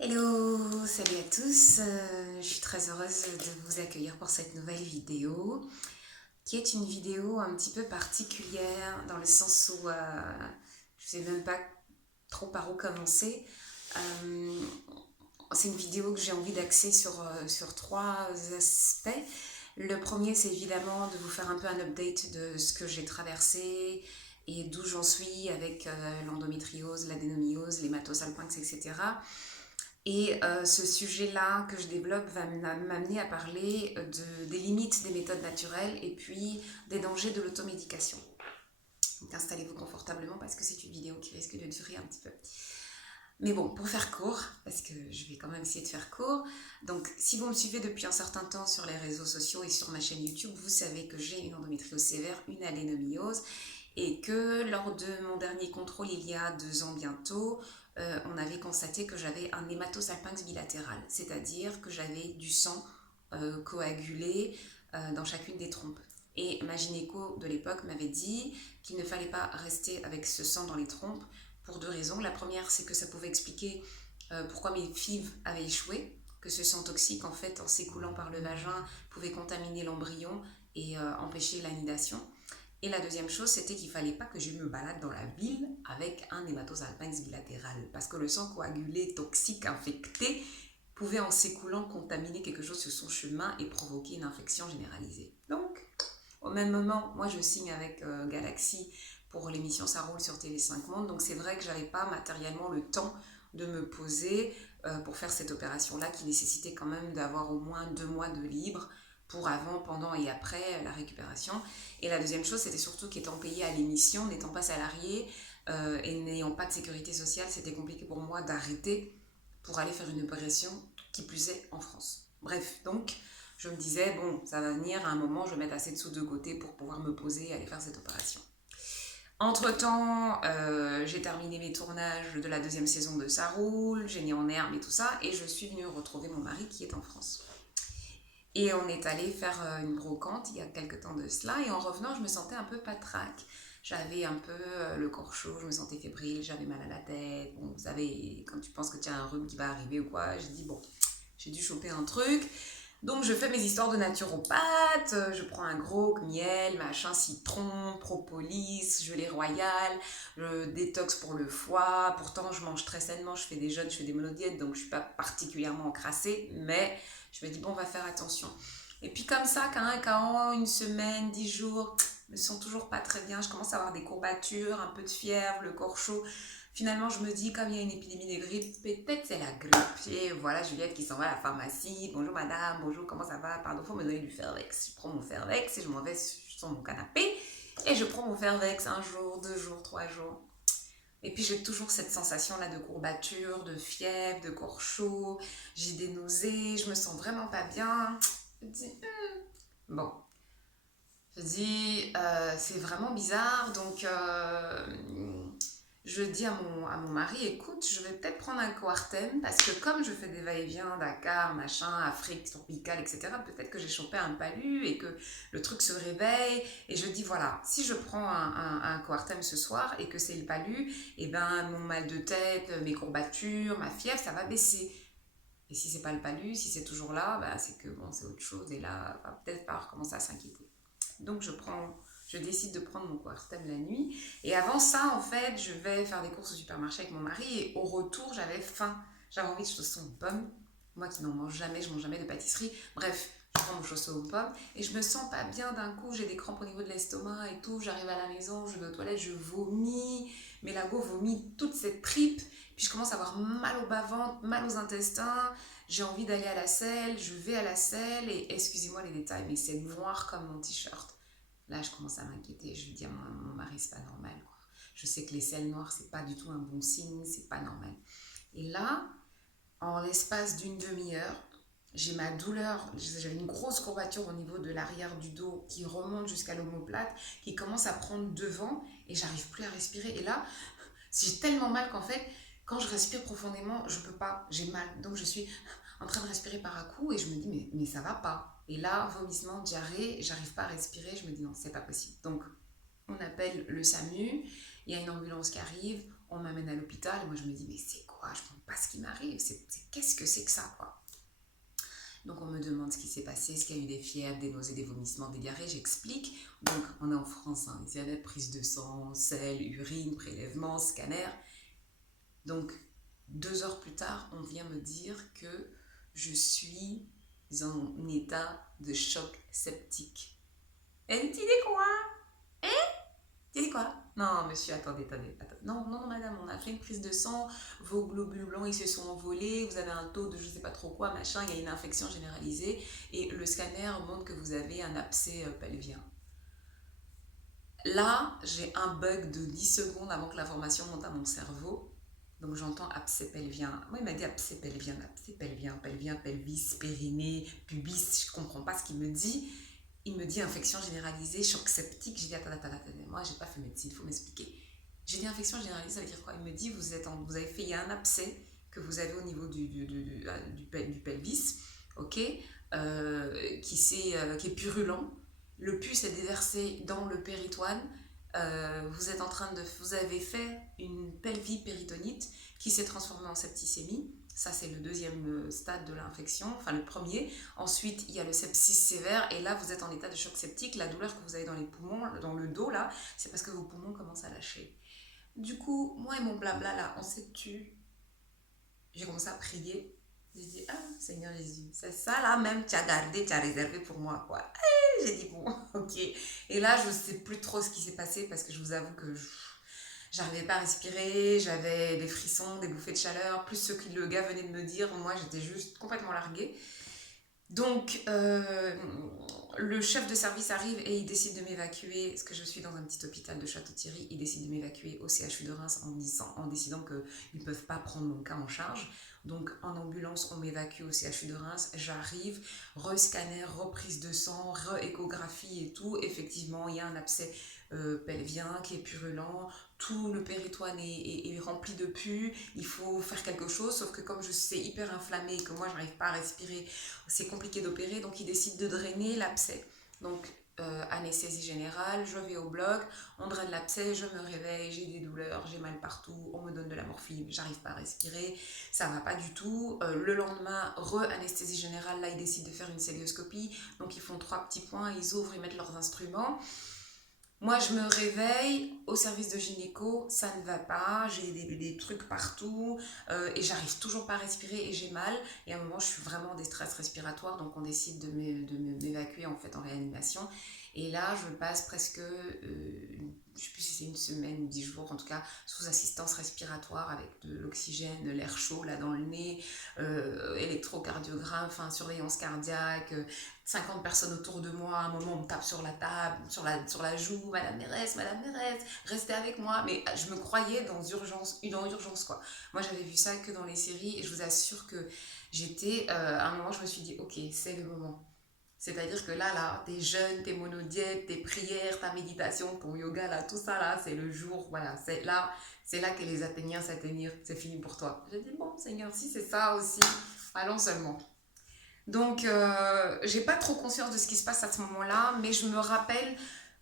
Hello, salut à tous. Je suis très heureuse de vous accueillir pour cette nouvelle vidéo, qui est une vidéo un petit peu particulière dans le sens où je ne sais même pas trop par où commencer. Euh, c'est une vidéo que j'ai envie d'axer sur trois aspects. Le premier, c'est évidemment de vous faire un peu un update de ce que j'ai traversé et d'où j'en suis avec l'endométriose, l'adénomiose, l'hématosalpinx, etc. Et ce sujet-là que je développe va m'amener à parler des limites des méthodes naturelles et puis des dangers de l'automédication. Donc installez-vous confortablement parce que c'est une vidéo qui risque de durer un petit peu. Mais bon, pour faire court, parce que je vais quand même essayer de faire court, donc si vous me suivez depuis un certain temps sur les réseaux sociaux et sur ma chaîne YouTube, vous savez que j'ai une endométriose sévère, une adénomiose, et que lors de mon dernier contrôle il y a 2 ans bientôt, on avait constaté que j'avais un hématosalpinx bilatéral, c'est-à-dire que j'avais du sang coagulé dans chacune des trompes. Et ma gynéco de l'époque m'avait dit qu'il ne fallait pas rester avec ce sang dans les trompes pour 2 raisons. La première, c'est que ça pouvait expliquer pourquoi mes FIV avaient échoué, que ce sang toxique, en fait, en s'écoulant par le vagin, pouvait contaminer l'embryon et empêcher l'anidation. Et la deuxième chose, c'était qu'il ne fallait pas que je me balade dans la ville avec un hématosalpinx bilatéral, parce que le sang coagulé, toxique, infecté, pouvait en s'écoulant contaminer quelque chose sur son chemin et provoquer une infection généralisée. Donc, au même moment, moi je signe avec Galaxy pour l'émission Ça roule sur TV5 Monde, donc c'est vrai que j'avais pas matériellement le temps de me poser pour faire cette opération-là qui nécessitait quand même d'avoir au moins 2 mois de libre pour avant, pendant et après la récupération. Et la deuxième chose, c'était surtout qu'étant payée à l'émission, n'étant pas salariée et n'ayant pas de sécurité sociale, c'était compliqué pour moi d'arrêter pour aller faire une opération qui plus est en France. Bref, donc je me disais, bon, ça va venir, à un moment, je vais mettre assez de sous de côté pour pouvoir me poser et aller faire cette opération. Entre-temps, j'ai terminé mes tournages de la 2e saison de Ça roule, j'ai mis en herbe et tout ça, et je suis venue retrouver mon mari qui est en France. Et on est allé faire une brocante il y a quelques temps de cela, et en revenant, je me sentais un peu patraque. J'avais un peu le corps chaud, je me sentais fébrile, j'avais mal à la tête. Bon, vous savez, quand tu penses que tu as un rhume qui va arriver ou quoi, j'ai dit, bon, j'ai dû choper un truc. Donc je fais mes histoires de naturopathe, je prends un gros miel, machin, citron, propolis, gelée royale, je détox pour le foie. Pourtant je mange très sainement, je fais des jeûnes, je fais des monodiètes, donc je suis pas particulièrement encrassée, mais je me dis bon, on va faire attention. Et puis comme ça, quand une semaine, 10 jours, je me sens toujours pas très bien, je commence à avoir des courbatures, un peu de fièvre, le corps chaud. Finalement, je me dis, comme il y a une épidémie de grippe, peut-être c'est la grippe. Et voilà, Juliette qui s'en va à la pharmacie. Bonjour madame, bonjour, comment ça va? Pardon, faut me donner du Fervex. Je prends mon Fervex et je m'en vais sur mon canapé. Et je prends mon Fervex un jour, 2 jours, 3 jours. Et puis j'ai toujours cette sensation-là de courbature, de fièvre, de corps chaud. J'ai des nausées, je me sens vraiment pas bien. Je me dis, bon. Je dis, c'est vraiment bizarre. Donc, je dis à mon mari, écoute, je vais peut-être prendre un Coartem parce que comme je fais des va-et-vient, Dakar, machin, Afrique tropicale, etc., peut-être que j'ai chopé un palu et que le truc se réveille. Et je dis, voilà, si je prends un Coartem ce soir et que c'est le palu, et ben mon mal de tête, mes courbatures, ma fièvre, ça va baisser. Et si c'est pas le palu, si c'est toujours là, bah, c'est que bon, c'est autre chose. Et là, va peut-être pas recommencer à s'inquiéter. Donc je décide de prendre mon Coartem la nuit. Et avant ça, en fait, je vais faire des courses au supermarché avec mon mari. Et au retour, j'avais faim. J'avais envie de chausson aux pommes. Moi qui n'en mange jamais, je mange jamais de pâtisserie. Bref, je prends mon chausson aux pommes. Et je me sens pas bien d'un coup. J'ai des crampes au niveau de l'estomac et tout. J'arrive à la maison, je vais aux toilettes, je vomis. Mais la go vomit toute cette tripe. Puis je commence à avoir mal au bas-ventre, mal aux intestins. J'ai envie d'aller à la selle, je vais à la selle et excusez-moi les détails, mais c'est noir comme mon t-shirt. Là, je commence à m'inquiéter. Je lui dis à mon mari, c'est pas normal, quoi. Je sais que les selles noires, c'est pas du tout un bon signe, c'est pas normal. Et là, en l'espace d'une demi-heure, j'ai ma douleur, j'avais une grosse courbature au niveau de l'arrière du dos qui remonte jusqu'à l'omoplate, qui commence à prendre devant et j'arrive plus à respirer. Et là, j'ai tellement mal qu'en fait, quand je respire profondément, je peux pas, j'ai mal. Donc je suis en train de respirer par à coup et je me dis mais ça va pas. Et là, vomissement, diarrhée, j'arrive pas à respirer, je me dis non, c'est pas possible. Donc on appelle le SAMU, il y a une ambulance qui arrive, on m'amène à l'hôpital et moi je me dis mais c'est quoi, je comprends pas ce qui m'arrive, c'est qu'est-ce que c'est que ça, quoi? Donc on me demande ce qui s'est passé, est-ce qu'il y a eu des fièvres, des nausées, des vomissements, des diarrhées, j'explique. Donc on est en France, hein, il y a des prises de sang, sel, urine, prélèvement, scanner. Donc 2 heures plus tard, on vient me dire que je suis en état de choc septique. Elle dit quoi? Tu dis quoi? Non, monsieur, attendez. Non, non, non, madame, on a fait une prise de sang, vos globules blancs, ils se sont envolés, vous avez un taux de je sais pas trop quoi, machin, il y a une infection généralisée, et le scanner montre que vous avez un abcès pelvien. Là, j'ai un bug de 10 secondes avant que l'information monte à mon cerveau. Donc j'entends abcès pelvien. Moi, il m'a dit abcès pelvien, pelvien, pelvis, périnée, pubis. Je comprends pas ce qu'il me dit. Il me dit infection généralisée, choc septique. J'ai dit attends. Moi, j'ai pas fait médecine, il faut m'expliquer. J'ai dit infection généralisée, ça veut dire quoi? Il me dit vous avez fait, il y a un abcès que vous avez au niveau du pelvis, ok, qui est purulent. Le pus est déversé dans le péritoine. Vous avez fait une pelvipéritonite qui s'est transformée en septicémie. Ça, c'est le deuxième stade de l'infection, enfin le premier. Ensuite, il y a le sepsis sévère et là, vous êtes en état de choc septique. La douleur que vous avez dans les poumons, dans le dos, là, c'est parce que vos poumons commencent à lâcher. Du coup, moi et mon blabla, là, on s'est tu. J'ai commencé à prier. J'ai dit, ah, Seigneur Jésus, c'est ça là même, tu as gardé, tu as réservé pour moi, quoi. Et j'ai dit, bon, ok. Et là, je ne sais plus trop ce qui s'est passé parce que je vous avoue que j'arrivais pas à respirer, j'avais des frissons, des bouffées de chaleur, plus ce que le gars venait de me dire, moi j'étais juste complètement larguée. Donc, le chef de service arrive et il décide de m'évacuer, parce que je suis dans un petit hôpital de Château-Thierry, il décide de m'évacuer au CHU de Reims en décidant qu'ils ne peuvent pas prendre mon cas en charge. Donc, en ambulance, on m'évacue au CHU de Reims, j'arrive, re-scanner, reprise de sang, re-échographie et tout. Effectivement, il y a un abcès pelvien qui est purulent, tout le péritoine est rempli de pus, il faut faire quelque chose, sauf que comme je suis hyper inflammée et que moi j'arrive pas à respirer, c'est compliqué d'opérer, donc ils décident de drainer l'abcès. Donc anesthésie générale, je vais au bloc, on draine l'abcès, je me réveille, j'ai des douleurs, j'ai mal partout, on me donne de la morphine, j'arrive pas à respirer, ça va pas du tout. Le lendemain, re-anesthésie générale, là ils décident de faire une célioscopie, donc ils font 3 petits points, ils ouvrent, ils mettent leurs instruments. Moi, je me réveille au service de gynéco, ça ne va pas, j'ai des trucs partout et j'arrive toujours pas à respirer et j'ai mal. Et à un moment, je suis vraiment en détresse respiratoire, donc on décide de m'évacuer en fait en réanimation. Et là, je passe presque, je sais plus si c'est une semaine ou 10 jours, en tout cas, sous assistance respiratoire avec de l'oxygène, de l'air chaud là dans le nez, électrocardiogramme, enfin surveillance cardiaque, 50 personnes autour de moi, à un moment on me tape sur la table, sur la joue, Madame Mérès, restez avec moi. Mais je me croyais dans urgence quoi. Moi j'avais vu ça que dans les séries et je vous assure que à un moment je me suis dit, ok, c'est le moment. C'est-à-dire que là, tes jeûnes, tes monodiètes, tes prières, ta méditation, ton yoga, là, tout ça, là, c'est le jour, voilà, c'est là que les Athéniens s'atteignirent, c'est fini pour toi. J'ai dit, bon, Seigneur, si c'est ça aussi, allons seulement. Donc, j'ai pas trop conscience de ce qui se passe à ce moment-là, mais je me rappelle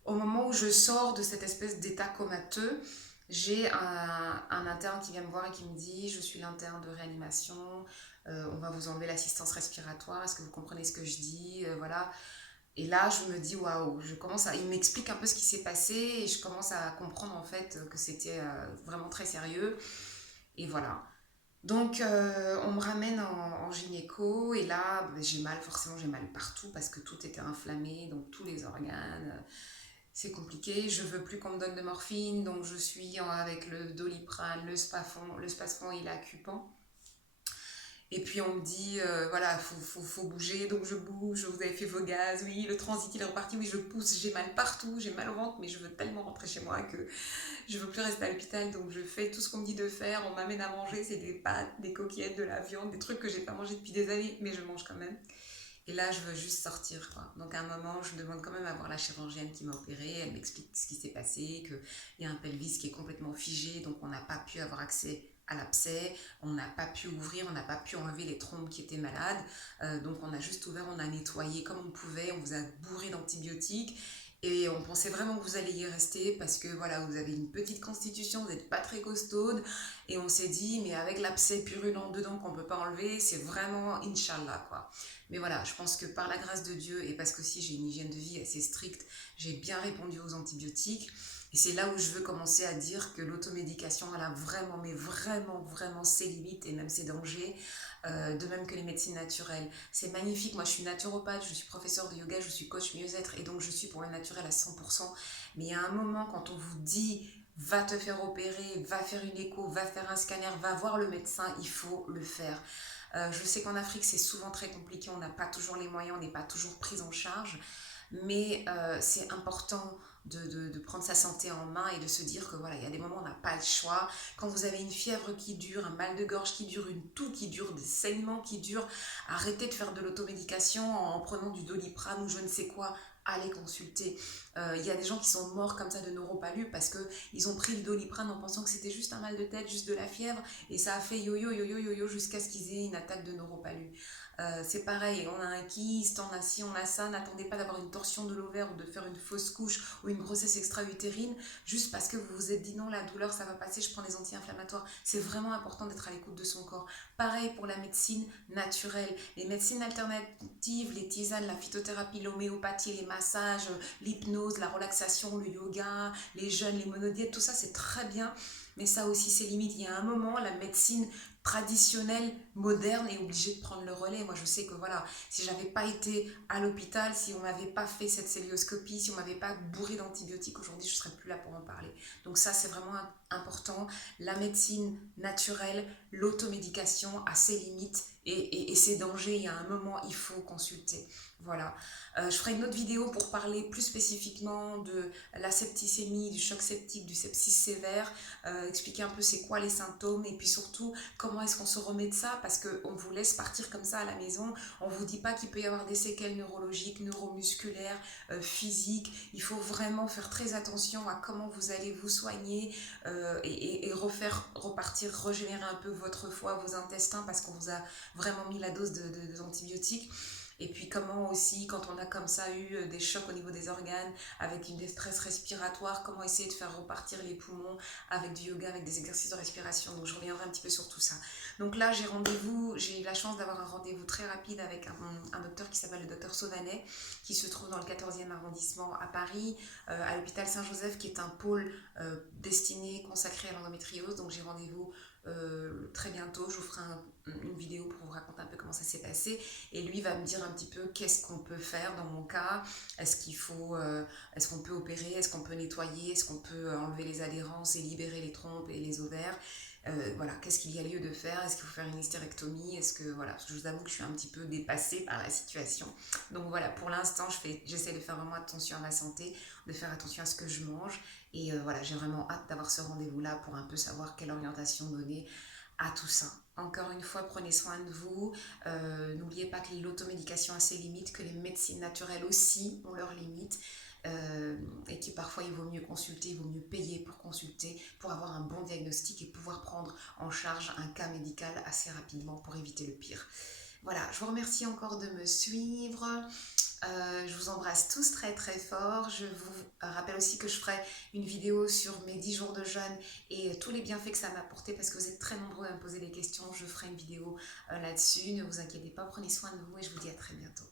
au moment où je sors de cette espèce d'état comateux, j'ai un interne qui vient me voir et qui me dit, je suis l'interne de réanimation, on va vous enlever l'assistance respiratoire, est-ce que vous comprenez ce que je dis, voilà. Et là, je me dis, waouh, il m'explique un peu ce qui s'est passé et je commence à comprendre en fait que c'était vraiment très sérieux. Et voilà. Donc, on me ramène en gynéco et là, j'ai mal, forcément j'ai mal partout parce que tout était inflammé, donc tous les organes, c'est compliqué. Je veux plus qu'on me donne de morphine, donc je suis avec le Doliprane, le Spasfon il est occupant. Et puis on me dit, voilà, faut bouger, donc je bouge, vous avez fait vos gaz, oui, le transit il est reparti, oui, je pousse, j'ai mal partout, j'ai mal au ventre, mais je veux tellement rentrer chez moi que je veux plus rester à l'hôpital, donc je fais tout ce qu'on me dit de faire, on m'amène à manger, c'est des pâtes, des coquillettes, de la viande, des trucs que j'ai pas mangé depuis des années, mais je mange quand même. Et là, je veux juste sortir, quoi. Donc à un moment, je demande quand même à voir la chirurgienne qui m'a opérée, elle m'explique ce qui s'est passé, qu'il y a un pelvis qui est complètement figé, donc on n'a pas pu avoir accès à l'abcès, on n'a pas pu ouvrir, on n'a pas pu enlever les trompes qui étaient malades, donc on a juste ouvert, on a nettoyé comme on pouvait, on vous a bourré d'antibiotiques, Et on pensait vraiment que vous alliez y rester parce que voilà, vous avez une petite constitution, vous n'êtes pas très costaude. Et on s'est dit, mais avec l'abcès purulent dedans qu'on ne peut pas enlever, c'est vraiment Inch'Allah quoi. Mais voilà, je pense que par la grâce de Dieu et parce que si j'ai une hygiène de vie assez stricte, j'ai bien répondu aux antibiotiques. Et c'est là où je veux commencer à dire que l'automédication, elle a vraiment, mais vraiment, vraiment ses limites et même ses dangers, de même que les médecines naturelles. C'est magnifique, moi je suis naturopathe, je suis professeur de yoga, je suis coach mieux-être et donc je suis pour le naturel à 100%. Mais il y a un moment quand on vous dit va te faire opérer, va faire une écho, va faire un scanner, va voir le médecin, il faut le faire. Je sais qu'en Afrique c'est souvent très compliqué, on n'a pas toujours les moyens, on n'est pas toujours pris en charge, mais c'est important de prendre sa santé en main et de se dire que voilà, il y a des moments où on n'a pas le choix. Quand vous avez une fièvre qui dure, un mal de gorge qui dure, une toux qui dure, des saignements qui durent, arrêtez de faire de l'automédication en prenant du Doliprane ou je ne sais quoi. Allez consulter. Il y a des gens qui sont morts comme ça de neuropalu parce qu'ils ont pris le Doliprane en pensant que c'était juste un mal de tête, juste de la fièvre, et ça a fait yo-yo, yo-yo, yo-yo jusqu'à ce qu'ils aient une attaque de neuropalu. C'est pareil, on a un kyste, on a ci, on a ça, n'attendez pas d'avoir une torsion de l'ovaire ou de faire une fausse couche ou une grossesse extra-utérine juste parce que vous vous êtes dit non, la douleur ça va passer, je prends des anti-inflammatoires. C'est vraiment important d'être à l'écoute de son corps. Pareil pour la médecine naturelle, les médecines alternatives, les tisanes, la phytothérapie, l'homéopathie, les massages, l'hypnose, la relaxation, le yoga, les jeûnes, les monodiètes, tout ça c'est très bien. Mais ça aussi, c'est limite. Il y a un moment, la médecine traditionnelle, moderne, est obligée de prendre le relais. Moi, je sais que voilà, si j'avais pas été à l'hôpital, si on m'avait pas fait cette célioscopie, si on m'avait pas bourré d'antibiotiques, aujourd'hui, je serais plus là pour en parler. Donc ça, c'est vraiment important. La médecine naturelle, l'automédication a ses limites et ses dangers. Il y a un moment, il faut consulter. Voilà. Je ferai une autre vidéo pour parler plus spécifiquement de la septicémie, du choc septique, du sepsis sévère, expliquer un peu c'est quoi les symptômes et puis surtout comment est-ce qu'on se remet de ça parce qu'on vous laisse partir comme ça à la maison, on vous dit pas qu'il peut y avoir des séquelles neurologiques, neuromusculaires, physiques. Il faut vraiment faire très attention à comment vous allez vous soigner et refaire repartir, régénérer un peu votre foie, vos intestins parce qu'on vous a vraiment mis la dose d'antibiotiques. Et puis comment aussi, quand on a comme ça eu des chocs au niveau des organes, avec une détresse respiratoire, comment essayer de faire repartir les poumons avec du yoga, avec des exercices de respiration. Donc je reviendrai un petit peu sur tout ça. Donc là, j'ai eu la chance d'avoir un rendez-vous très rapide avec un docteur qui s'appelle le docteur Sauvanet, qui se trouve dans le 14e arrondissement à Paris, à l'hôpital Saint-Joseph, qui est un pôle destiné, consacré à l'endométriose. Donc j'ai rendez-vous très bientôt, je vous ferai une vidéo pour vous raconter un peu comment ça s'est passé et lui va me dire un petit peu qu'est-ce qu'on peut faire dans mon cas, est-ce qu'on peut opérer, est-ce qu'on peut nettoyer, est-ce qu'on peut enlever les adhérences et libérer les trompes et les ovaires, voilà, qu'est-ce qu'il y a lieu de faire, est-ce qu'il faut faire une hystérectomie, est-ce que voilà, parce que je vous avoue que je suis un petit peu dépassée par la situation, donc voilà, pour l'instant j'essaie de faire vraiment attention à ma santé, de faire attention à ce que je mange et voilà, j'ai vraiment hâte d'avoir ce rendez-vous là pour un peu savoir quelle orientation donner à tout ça. Encore une fois, prenez soin de vous. N'oubliez pas que l'automédication a ses limites, que les médecines naturelles aussi ont leurs limites. Et que parfois il vaut mieux consulter, il vaut mieux payer pour consulter, pour avoir un bon diagnostic et pouvoir prendre en charge un cas médical assez rapidement pour éviter le pire. Voilà, je vous remercie encore de me suivre. Je vous embrasse tous très très fort. Je vous rappelle aussi que je ferai une vidéo sur mes 10 jours de jeûne et tous les bienfaits que ça m'a apporté parce que vous êtes très nombreux à me poser des questions. Je ferai une vidéo là-dessus. Ne vous inquiétez pas, prenez soin de vous et je vous dis à très bientôt.